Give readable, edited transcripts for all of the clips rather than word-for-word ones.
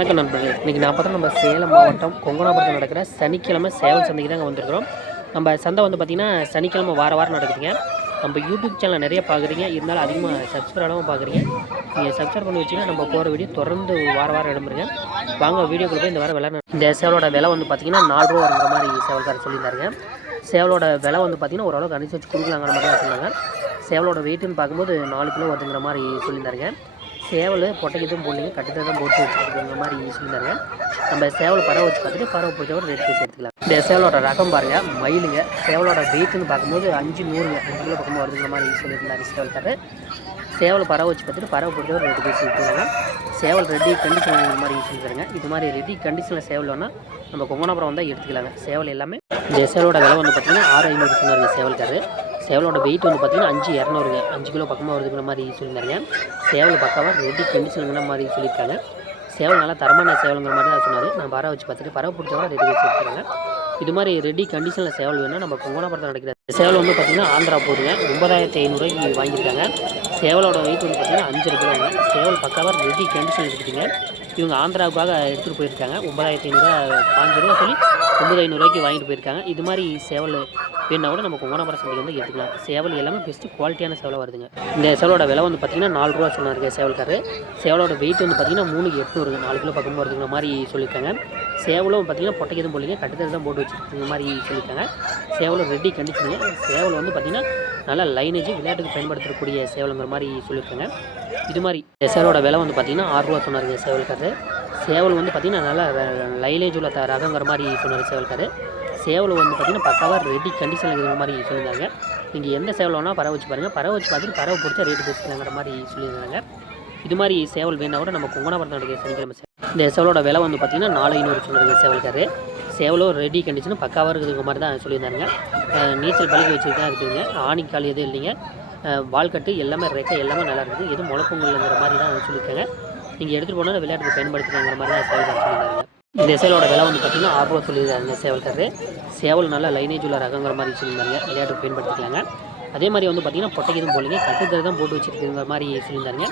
வணக்கம் நண்பர்களே. இன்றைக்கி நான் பார்த்தா நம்ம சேலம் மாவட்டம் கொங்கனாபுரத்தில் நடக்கிற சனிக்கிழமை சேவல் சந்தைக்கு தாங்க வந்திருக்கிறோம். நம்ம சந்தை வந்து பார்த்திங்கன்னா சனிக்கிழமை வாரம் நடக்குதுங்க. நம்ம யூடியூப் சேனல் நிறைய பார்க்குறீங்க, இருந்தாலும் அதிகமாக சப்ஸ்கிரைபாகவும் பார்க்குறீங்க. நீங்கள் சப்ஸ்கிரைப் பண்ணி வச்சிங்கன்னா நம்ம போகிற வீடியோ தொடர்ந்து வாரம் இடம்பெறுங்க. வாங்க வீடியோக்குள்ள போய் இந்த வாரம் விலை. இந்த சேவலோட விலை வந்து பார்த்திங்கன்னா 4 ரூபா வருங்கிற மாதிரி சேவல்காரர் சொல்லியிருந்தாருங்க. சேவலோட விலை வந்து பார்த்திங்கன்னா ஓரளவுக்கு அனுசரித்து கொடுக்கலாங்கிற மாதிரி தான் சொன்னாங்க. சேவலோட வெயிட்டுன்னு பார்க்கும்போது 4 கிலோ வருதுங்கிற மாதிரி சொல்லியிருந்தாருங்க. சேவல் பொட்டைக்கு எதுவும் போடலிங்க, கட்டுத்தை தான் போட்டு வச்சுருக்குங்கிற மாதிரி சொல்லியிருந்தாங்க. நம்ம சேவல் பறவை வச்சு பார்த்துட்டு பறவை பிடிச்சவரை ரேட் பேசி எடுத்துக்கலாம். இந்த சேவலோட ரகம் பாருங்கள், மயிலுங்க. சேவலோட வெயிட்டுன்னு பார்க்கும்போது 5 100ங்க, 5 கிலோ பக்கமாக வருதுங்கிற மாதிரி சொல்லியிருந்தாரு சேவல்காரர். சேவல் பறவை வச்சு பார்த்துட்டு பறவை பிடிச்சவரை ரேட்டு பேசி எடுத்துக்கிறாங்க. சேவல் ரெடி கண்டிஷன் மாதிரி சொல்லியிருக்காங்க. இது மாதிரி ரெடி கண்டிஷனில் சேவல் வேணால் நம்ம கொங்கனாபுரம் வந்தால் எடுத்துக்கலாங்க. சேவல் எல்லாமே இந்த சேவலோட விலை வந்து பார்த்திங்கன்னா 6500 சொன்னாருங்க சேவல்காரர். சேவலோட வெயிட் வந்து பார்த்திங்கன்னா 5200ங்க, 5 கிலோ பக்கமாக வருதுங்கிற மாதிரி சொல்லியிருந்தாங்க. சேவல் பக்காவாக ரெடி கண்டிஷனுங்கிற மாதிரி சொல்லியிருக்காங்க. சேவல் நல்லா தரமான சேவலுங்கிற மாதிரி தான் சொன்னார். நான் பறவை வச்சு பார்த்துட்டு பறவை பிடிச்சவரை ரெடி வச்சு எடுத்துக்கிறாங்க. இது மாதிரி ரெடி கண்டிஷனில் சேவல் வேணும்னா நம்ம கொங்கனாபுரத்தில் நடக்கிற சேவல் வந்து பார்த்திங்கன்னா ஆந்திரா போதுங்க, 9500 வாங்கியிருக்காங்க. சேவலோட வெயிட் வந்து பார்த்திங்கன்னா 5 கிலோங்க. சேவல் பக்காவாக ரெடி கண்டிஷன் இருக்குதுங்க. இவங்க ஆந்திராவுக்காக எடுத்துகிட்டு போயிருக்காங்க. 9500 5 ரூபா சொல்லி 9500 வாங்கிட்டு போயிருக்காங்க. இது மாதிரி சேவல் வேணா கூட நம்ம கொங்கனாபுரம் சந்தைக்கு வந்து எடுத்துக்கலாம். சேவல் எல்லாமே பெஸ்ட்டு குவாலிட்டியான சேவலாக வருதுங்க. இந்த சேவலோட விலை வந்து பார்த்திங்கன்னா 4 ரூபா சொன்னாருங்க சேவல்காரர். சேவலோட வெயிட் வந்து பார்த்திங்கன்னா 3800, 4 கிலோ பக்கமாக வருதுங்கிற மாதிரி சொல்லியிருக்காங்க. சேவலும் பார்த்திங்கன்னா பொட்டைக்கு எதுவும் போடலிங்க, கட்டுத்தல் தான் போட்டு வச்சுருக்கிற மாதிரி சொல்லியிருக்காங்க. சேவலும் ரெடி கண்டிஷனுங்க. சேவல் வந்து பார்த்திங்கன்னா நல்லா லைனேஜ் விளையாட்டுக்கு பயன்படுத்தக்கூடிய சேவலுங்கிற மாதிரி சொல்லியிருக்காங்க. இது மாதிரி சேவலோட விலை வந்து பார்த்திங்கன்னா 6 ரூபா சொன்னாருங்க சேவல்காரர். சேவல் வந்து பார்த்திங்கன்னா நல்லா லைனேஜ் உள்ள ரகங்கிற மாதிரி சொன்னார் சேவல்காரர். சேவல் வந்து பார்த்திங்கன்னா பக்காவாக ரெடி கண்டிஷனில் இருக்கிற மாதிரி சொல்லியிருந்தாங்க. நீங்கள் எந்த சேவல் வேணால் பறவை வச்சு பாருங்கள், பறவை வச்சு பார்த்துட்டு பறவை பிடிச்சா ரேட்டு பேசிக்கலாங்கிற மாதிரி சொல்லியிருந்தாங்க. இது மாதிரி சேவல் வேணா கூட நம்ம கொங்கனாபுரத்தில் நடக்கிற சனிக்கிழமை இந்த சேவலோட விலை வந்து பார்த்திங்கன்னா 4500 சொன்னாருங்க சேவல்காரர். சேவலும் ரெடி கண்டிஷனும் பக்காவாக இருக்குதுங்கிற மாதிரி தான் சொல்லியிருந்தாங்க. நீச்சல் பழகி வச்சுட்டு தான் இருக்குதுங்க. ஆணிக்கால் எதுவும் இல்லைங்க. வால்கட்டு எல்லாமே ரெக்கை எல்லாமே நல்லா இருக்குது. எதுவும் முளைப்புங்கிற மாதிரி தான் சொல்லியிருக்காங்க. நீங்கள் எடுத்துகிட்டு போனால் விளையாட்டுக்கு பயன்படுத்திக்கிற மாதிரி தான் சேவல்காரர் சொல்லியிருந்தாங்க. இந்த சேவலோட விலை வந்து பார்த்திங்கன்னா 6 ரூபா சொல்லியிருக்காங்க சேவல்காரர். சேவல் நல்லா லைனேஜ் உள்ள ரகங்கிற மாதிரி சொல்லியிருந்தாங்க. விளையாட்டுக்கு பயன்படுத்திக்கலாங்க. அதே மாதிரி வந்து பார்த்திங்கன்னா பொட்டைக்கு எதுவும் போடலிங்க, கட்டுத்தல் தான் போட்டு வச்சுருக்குங்கிற மாதிரி சொல்லியிருந்தாங்க.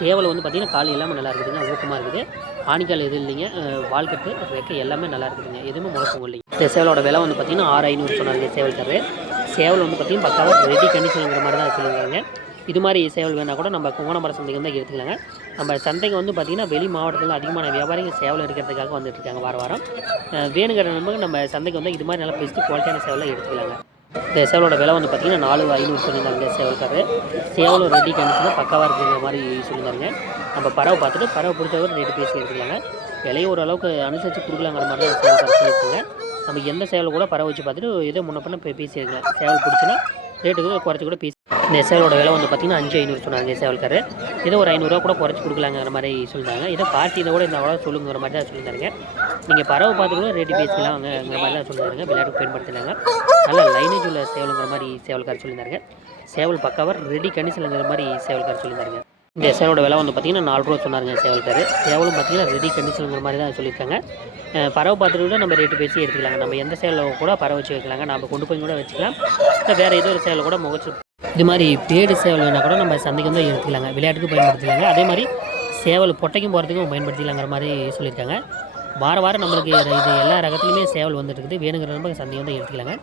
சேவல் வந்து பார்த்திங்கன்னா கால் எல்லாமே நல்லா இருக்குதுங்க, ஊக்கமாக இருக்குது. ஆணிக்கால் எதுவும் இல்லைங்க. வால்கட்டு ரெக்கை எல்லாமே நல்லா இருக்குதுங்க, எதுவுமே முளைப்புங்க இல்லைங்க. இந்த சேவலோட விலை வந்து பார்த்திங்கன்னா 6500 சொன்னாங்க சேவல்காரர். சேவல் வந்து பார்த்திங்கன்னா பக்காவாக ரெடி கண்டிஷனுங்கிற மாதிரி தான் சொல்லியிருக்காங்க. இது மாதிரி சேவல் வேணால் கூட நம்ம கொங்கனாபுரம் சந்தைக்கு வந்து எடுத்துக்கலாங்க. நம்ம சந்தைக்கு வந்து பார்த்திங்கன்னா வெளி மாவட்டத்தில் அதிகமான வியாபாரிகள் சேவல் இருக்கிறதுக்காக வந்துட்டுருக்காங்க வாரம். வேணுங்கிற நம்பருக்கு நம்ம சந்தைக்கு வந்து இது மாதிரி நல்லா பெஸ்ட்டு குவாலிட்டியான சேவலாக எடுத்துக்கலாங்க. இந்த சேவலோட விலை வந்து பார்த்திங்கன்னா 4500 சொல்லியிருந்தாங்க சேவல்காரர். சேவலும் ரெடி கண்டிஷனாக பக்காவாக இருக்குங்கிற மாதிரி சொல்லியிருந்தாங்க. நம்ம பறவை பார்த்துட்டு பறவை பிடிச்சவரை ரேட்டு பேசி எடுத்துக்கலாங்க. விலையை ஓரளவுக்கு அனுசரித்து கொடுக்கலாங்கிற மாதிரி தான் சேவல்காரர் சொல்லியிருக்காங்க. நம்ம எந்த சேவல் கூட பறவை வச்சு பார்த்துட்டு ஏதோ முன்ன பண்ண பேசி எடுக்கலாம். சேவல் பிடிச்சின்னா ரேட்டுக்கு குறைச்சி கூட பேசி. இந்த சேவலோட விலை வந்து பார்த்திங்கன்னா 5500 சொன்னாங்க சேவல்காரர். ஏதோ ஒரு 500 கூட குறைச்சி கொடுக்கலாங்கிற மாதிரி சொல்லியிருந்தாங்க. ஏதோ பார்ட்டியில் கூட இந்த அவ்வளோ சொல்லுங்கிற மாதிரி தான் சொல்லியிருந்தாங்க. நீங்கள் பறவை பார்த்து கூட ரேட்டு பேசிக்கலாங்கிற மாதிரி தான் சொல்லியிருந்தாங்க. விளையாட்டுக்கு பயன்படுத்தினாங்க. நல்லா லைனேஜ் உள்ள சேவலுங்கிற மாதிரி சேவல்காரர் சொல்லியிருந்தாங்க. சேவல் பக்காவாக ரெடி கண்டிஷனுங்கிற மாதிரி சேவல்காரர் சொல்லியிருந்தாங்க. இந்த சேவலோட விலை வந்து பார்த்திங்கன்னா 4 ரூபா சொன்னாருங்க சேவல்காரர். சேவலும் பார்த்திங்கன்னா ரெடி கண்டிஷனுங்கிற மாதிரி தான் சொல்லியிருக்காங்க. பறவை பார்த்துட்டு கூட நம்ம ரேட்டு பேசி எடுத்துக்கலாங்க. நம்ம எந்த சேவலில் கூட பறவை வச்சு வைக்கலாங்க, நம்ம கொண்டு போய் கூட வச்சுக்கலாம். இல்லை வேறு ஏதோ ஒரு சேவல் கூட முகச்சு இது மாதிரி பேடு சேவல் வேணால் கூட நம்ம சந்தைக்கு வந்து எடுத்துக்கலாங்க, விளையாட்டுக்கு பயன்படுத்திக்கலாங்க. அதே மாதிரி சேவல் பொட்டைக்கும் போகிறதுக்கும் பயன்படுத்திக்கலாங்கிற மாதிரி சொல்லியிருக்காங்க. வாரம் நம்மளுக்கு இது எல்லா ரகத்துலையுமே சேவல் வந்துட்டு இருக்குது. வேணுங்கிற நம்ம சந்தைக்கு வந்து எடுத்துக்கலாங்க.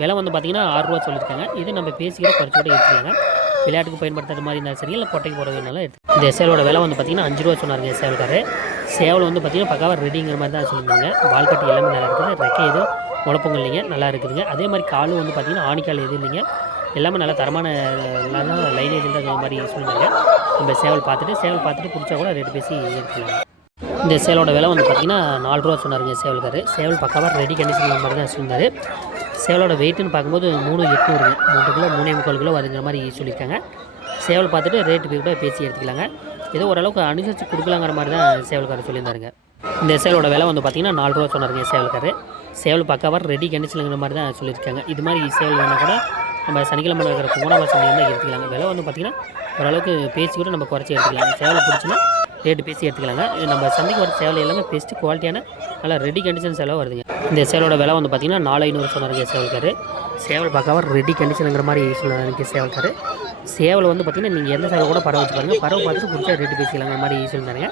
விலை வந்து பார்த்திங்கன்னா 6 ரூபா சொல்லியிருக்காங்க. இது நம்ம பேசிக்கிற குறைச்சி கூட எடுத்துக்கலாங்க. விளையாட்டுக்கு பயன்படுத்துகிற மாதிரி இருந்தாலும் சரி, இல்லை பொட்டைக்கு போகிறதுனால எடுத்து. இந்த சேவலோட விலை வந்து பார்த்திங்கன்னா 5 ரூபா சொன்னாருங்க சேவல்காரர். சேவல் வந்து பார்த்திங்கன்னா பக்காவாக ரெடிங்கிற மாதிரி தான் சொல்லியிருந்தாங்க. வால்கட்டு எல்லாமே நல்லா இருக்குது. ரெக்கை எதுவும் முளைப்புங்க இல்லைங்க, நல்லா இருக்குதுங்க. அதே மாதிரி காலும் வந்து பார்த்திங்கன்னா ஆணிக்கால் எதுவும் இல்லைங்க. எல்லாமே நல்லா தரமான நல்லா லைனேஜில் தான் மாதிரி சொல்லியிருந்தாங்க. நம்ம சேவல் பார்த்துட்டு பிடிச்சா கூட ரேட்டு பேசி எடுத்துக்கலாங்க. இந்த சேவலோட விலை வந்து பார்த்திங்கன்னா 4 ரூபா சொன்னாருங்க சேவல்காரர். சேவல் பக்காவாக ரெடி கண்டிஷன் மாதிரி தான் சொல்லியிருந்தாரு. சேவலோட வெயிட்டுன்னு பார்க்கும்போது 3800ங்க, 3 கிலோ 3.25 கிலோ அதுங்கிற மாதிரி சொல்லியிருக்காங்க. சேவல் பார்த்துட்டு ரேட்டு கூட பேசி எடுத்துக்கலாங்க. ஏதோ ஓரளவுக்கு அனுசரித்து கொடுக்கலாங்கிற மாதிரி தான் சேவல்காரர் சொல்லியிருந்தாருங்க. இந்த சேவலோட விலை வந்து பார்த்திங்கன்னா 4 ரூபா சொன்னாருங்க சேவல்காரர். சேவல் பக்காவாக ரெடி கண்டிஷனுங்கிற மாதிரி தான் சொல்லியிருக்காங்க. இது மாதிரி சேவல் வேணால் கூட நம்ம சனிக்கிழமை இருக்கிற கொங்கனாபுரம் சந்தைக்கு வந்து எடுத்துக்கலாங்க. விலை வந்து பார்த்திங்கன்னா ஓரளவுக்கு பேசி கூட நம்ம குறைச்சி எடுத்துக்கலாம். சேவலை பிடிச்சின்னா ரேட்டு பேசி எடுத்துக்கலாங்க. நம்ம சந்தைக்கு வர சேவல் எல்லாமே பெஸ்ட்டு குவாலிட்டியான நல்லா ரெடி கண்டிஷன் சேவலாக வருதுங்க. இந்த சேவலோட விலை வந்து பார்த்திங்கன்னா 4500 சொன்னாருங்க சேவல்காரர். சேவல் பக்காவாக ரெடி கண்டிஷனுங்கிற மாதிரி சொன்னாருங்க சேவல்காரர். சேவல் வந்து பார்த்திங்கன்னா நீங்கள் எந்த சேவல் கூட பறவை வச்சு பாருங்கள், பறவை பார்த்துட்டு பிடிச்சா ரேட்டு பேசிக்கலாங்கிற மாதிரி சொல்லியிருந்தாங்க.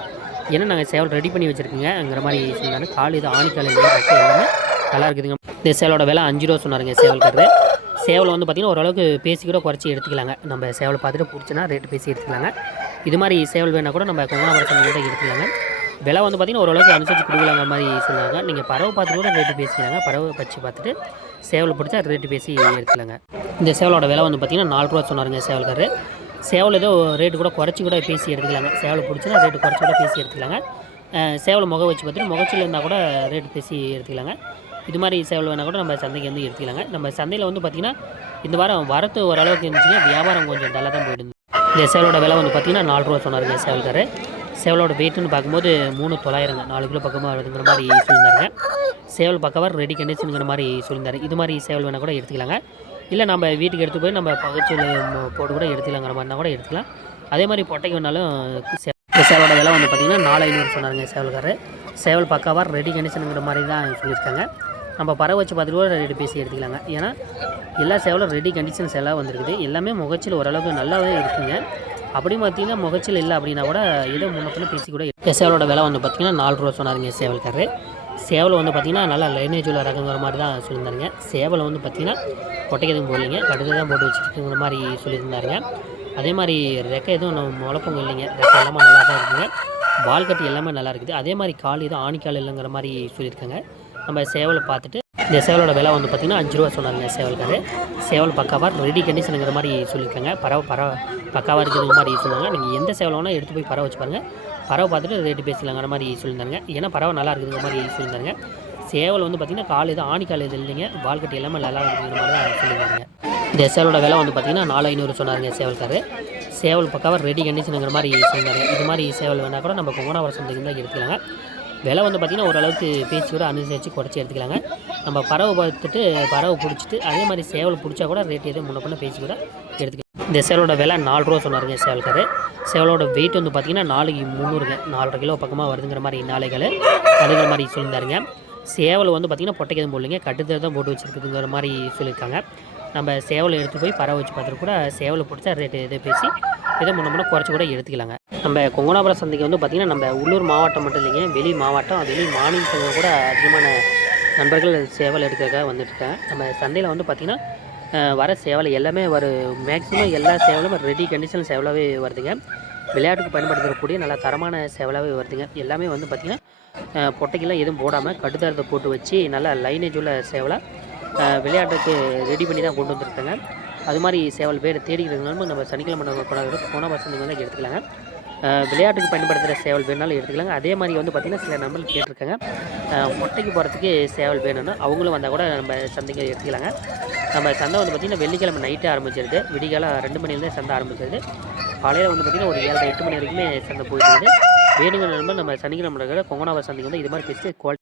ஏன்னா நாங்கள் சேவல் ரெடி பண்ணி வச்சுருக்கோங்கிற மாதிரி சொன்னாங்க. கால் இது ஆணிக்கால் ரெக்கை எல்லாமே நல்லா இருக்குதுங்க. இந்த சேவலோட விலை 5 ரூபா சொன்னாருங்க சேவல்காரரு. சேவலை வந்து பார்த்திங்கன்னா ஓரளவுக்கு பேசி கூட குறைச்சி எடுத்துக்கலாங்க. நம்ம சேவலை பார்த்துட்டு பிடிச்சினா ரேட்டு பேசி எடுத்துக்கலாங்க. இது மாதிரி சேவல் வேணால் கூட நம்ம கொங்கனாபுரம் சந்தையில் கூட எடுத்துக்கலாங்க. விலை வந்து பார்த்திங்கன்னா ஓரளவுக்கு அனுசரித்து கொடுக்கலாங்கிற மாதிரி சொன்னாங்க. நீங்கள் பறவை பார்த்துட்டு கூட ரேட்டு பேசிக்கலாங்க. பறவை பச்சு பார்த்துட்டு சேவலை பிடிச்சா ரேட்டு பேசி எடுத்துக்கலாங்க. இந்த சேவலோட விலை வந்து பார்த்திங்கன்னா 4 ரூபா சொன்னாருங்க சேவல்காரரு. சேவல் ஏதோ ரேட்டு கூட குறைச்சி கூட பேசி எடுத்துக்கலாங்க. சேவலை பிடிச்சினா ரேட்டு குறைச்சி கூட பேசி எடுத்துக்கலாங்க. சேவலை முகம் வச்சு பார்த்துட்டு முகச்சில் இருந்தால் கூட ரேட்டு பேசி எடுத்துக்கலாங்க. இது மாதிரி சேவல் வேணால் கூட நம்ம சந்தைக்கு வந்து எடுத்துக்கலாங்க. நம்ம சந்தையில் வந்து பார்த்திங்கன்னா இந்த வாரம் வரத்து ஓரளவுக்கு இருந்துச்சுங்க. வியாபாரம் கொஞ்சம் டல்லாக தான் போயிடுது. இந்த சேவலோட விலை வந்து பார்த்திங்கன்னா 4 ரூபா சொன்னாருங்க சேவல்காரரு. சேவலோட வெயிட்டுன்னு பார்க்கும்போது 3,900ங்க. 4 கிலோ பக்கமாக வருதுங்கிற மாதிரி சொல்லியிருந்தாருங்க. சேவல் பக்கவாக ரெடி கண்டிஷனுங்கிற மாதிரி சொல்லியிருந்தாரு. இது மாதிரி சேவல் வேணால் கூட எடுத்துக்கலாங்க. இல்லை நம்ம வீட்டுக்கு எடுத்து போய் நம்ம பகச்சில் போட்டு கூட எடுத்துக்கலாங்கிற மாதிரினா கூட எடுத்துக்கலாம். அதே மாதிரி பொட்டைக்கு வேணாலும் இந்த சேவலோட விலை வந்து பார்த்திங்கன்னா 4,500 சொன்னாருங்க சேவல்காரரு. சேவல் பக்காவாக ரெடி கண்டிஷனுங்கிற மாதிரி தான் சொல்லியிருக்காங்க. நம்ம பறவை வச்சு பார்த்துட்டு கூட ரேட்டு பேசி எடுத்துக்கலாங்க. ஏன்னா எல்லா சேவலும் ரெடி கண்டிஷன்ஸ் எல்லாம் வந்துருக்குது. எல்லாமே முகச்சில் ஓரளவுக்கு நல்லாவே இருக்குங்க. அப்படி பார்த்தீங்கன்னா முகச்சில் இல்லை அப்படின்னா கூட ஏதோ முன்னப்பின பேசி கூட சேவலோட விலை வந்து பார்த்திங்கன்னா 4 ரூபா சொன்னாருங்க சேவல்காரரு. சேவலை வந்து பார்த்திங்கன்னா நல்லா லைனேஜ் உள்ள ரகங்கிற மாதிரி தான் சொல்லியிருந்தாருங்க. சேவலை வந்து பார்த்திங்கன்னா பொட்டைக்கு எதுவும் போடலைங்க, கடுகு தான் போட்டு வச்சுருக்குங்கிற மாதிரி சொல்லியிருந்தாருங்க. அதே மாதிரி ரெக்கை எதுவும் நம்ம முளப்பங்க இல்லைங்க, ரெக்கை எல்லாமே நல்லா தான் இருக்குங்க. வால் கட்டி எல்லாமே நல்லா இருக்குது. அதே மாதிரி கால் எதுவும் ஆணிக்கால் இல்லைங்கிற மாதிரி சொல்லியிருக்காங்க. நம்ம சேவலை பார்த்துட்டு இந்த சேவலோட விலை வந்து பார்த்திங்கன்னா 5 ரூபா சொன்னாங்க சேவல்காரரு. சேவல் பக்காவாக ரெடி கண்டிஷனுங்கிற மாதிரி சொல்லியிருக்காங்க. பறவை பக்காவாக இருக்கிற மாதிரி சொன்னாங்க. நீங்கள் எந்த சேவல் வேணால் எடுத்து போய் பறவை வச்சு பாருங்கள். பறவை பார்த்துட்டு ரேட்டு பேசலாங்கிற மாதிரி சொல்லியிருந்தாங்க. ஏன்னா பறவை நல்லா இருக்குதுங்கிற மாதிரி சொல்லியிருந்தாங்க. சேவல் வந்து பார்த்திங்கன்னா கால் இது ஆணிக்கால் இது இல்லைங்க, வால் கட்டி எல்லாமே நல்லா இருக்குங்கிற மாதிரி தான் சொல்லியிருந்தாங்க. இந்த சேவலோட விலை வந்து பார்த்திங்கன்னா 4,500 சொன்னாருங்க சேவல்காரரு. சேவல் பக்காவாக ரெடி கண்டிஷனுங்கிற மாதிரி சொல்லியிருந்தாங்க. இது மாதிரி சேவல் வேணால் கூட நம்ம கொங்கனாபுரம் சந்தைக்கு தான் எடுத்துக்கலாங்க. விலை வந்து பார்த்திங்கன்னா ஓரளவுக்கு பேச்சு கூட அனுசரித்து குறைச்சி எடுத்துக்கலாங்க. நம்ம பறவை பார்த்துட்டு பறவை பிடிச்சிட்டு அதே மாதிரி சேவல் பிடிச்சா கூட ரேட் எதுவும் முன்ன பண்ண பேச்சு கூட எடுத்துக்கலாம். இந்த சேவலோட விலை 4 ரூபா சொன்னாருங்க சேவல்காரரு. சேவலோட வெயிட் வந்து பார்த்திங்கன்னா 4,300ங்க. 4,5 கிலோ பக்கமாக வருதுங்கிற மாதிரி 4 அதுங்கிற மாதிரி சொல்லியிருந்தாருங்க. சேவல் வந்து பார்த்திங்கன்னா பொட்டைக்கு எதுவும் போடலைங்க, கட்டுத்தல் தான் போட்டு வச்சுருக்குதுங்கிற மாதிரி சொல்லியிருக்காங்க. நம்ம சேவலை எடுத்து போய் பறவை வச்சு பார்த்துட்டு கூட சேவலை பிடிச்சா ரேட்டு எதை பேசி எதை முன்ன குறைச்சி கூட எடுத்துக்கலாங்க. நம்ம கொங்கனாபுரம் சந்தைக்கு வந்து பார்த்திங்கன்னா நம்ம உள்ளூர் மாவட்டம் மட்டும் இல்லைங்க, வெளி மாவட்டம் வெளி மாநிலத்தில் கூட அதிகமான நண்பர்கள் சேவல் எடுக்கிறதுக்காக வந்துட்டுருக்காங்க. நம்ம சந்தையில் வந்து பார்த்திங்கன்னா வர சேவலை எல்லாமே மேக்ஸிமம் எல்லா சேவலும் ரெடி கண்டிஷன் சேவலாகவே வருதுங்க. விளையாட்டுக்கு பயன்படுத்தக்கூடிய நல்ல தரமான சேவலாகவே வருதுங்க. எல்லாமே வந்து பார்த்திங்கன்னா பொட்டைக்கெல்லாம் எதுவும் போடாமல் கட்டுத்தரத்தை போட்டு வச்சு நல்லா லைனேஜ் உள்ள சேவலாக விளையாட்டுக்கு ரெடி பண்ணி தான் கொண்டு வந்துருக்காங்க. அது மாதிரி சேவல் பேர் தேடிக்கிறதுனாலும் நம்ம சனிக்கிழமை கொங்கனாபுரம் சந்தைக்கு வந்து எடுத்துக்கலாங்க. விளையாட்டுக்கு பயன்படுத்துகிற சேவல் வேணாலும் எடுத்துக்கலாங்க. அதே மாதிரி வந்து பார்த்திங்கன்னா சில நம்பர்கள் கேட்டிருக்காங்க பொட்டைக்கு போகிறதுக்கு சேவல் வேணும்னா அவங்களும் வந்தால் கூட நம்ம சந்தைக்கு எடுத்துக்கலாங்க. நம்ம சந்தை வந்து பார்த்திங்கன்னா வெள்ளிக்கிழமை நைட்டு ஆரம்பிச்சிருது, விடிகாலம் 2 மணிலேருந்து சந்தை ஆரம்பிச்சிருது. காலையில் வந்து பார்த்திங்கன்னா ஒரு 7-8 மணி வரைக்குமே சந்தை போயிட்டு இருக்குது. வேணுங்கிற நம்ம சனிக்கிழமை கொங்கனாபுரம் சந்தைக்கு வந்து இது மாதிரி பேசி குவாலிட்டி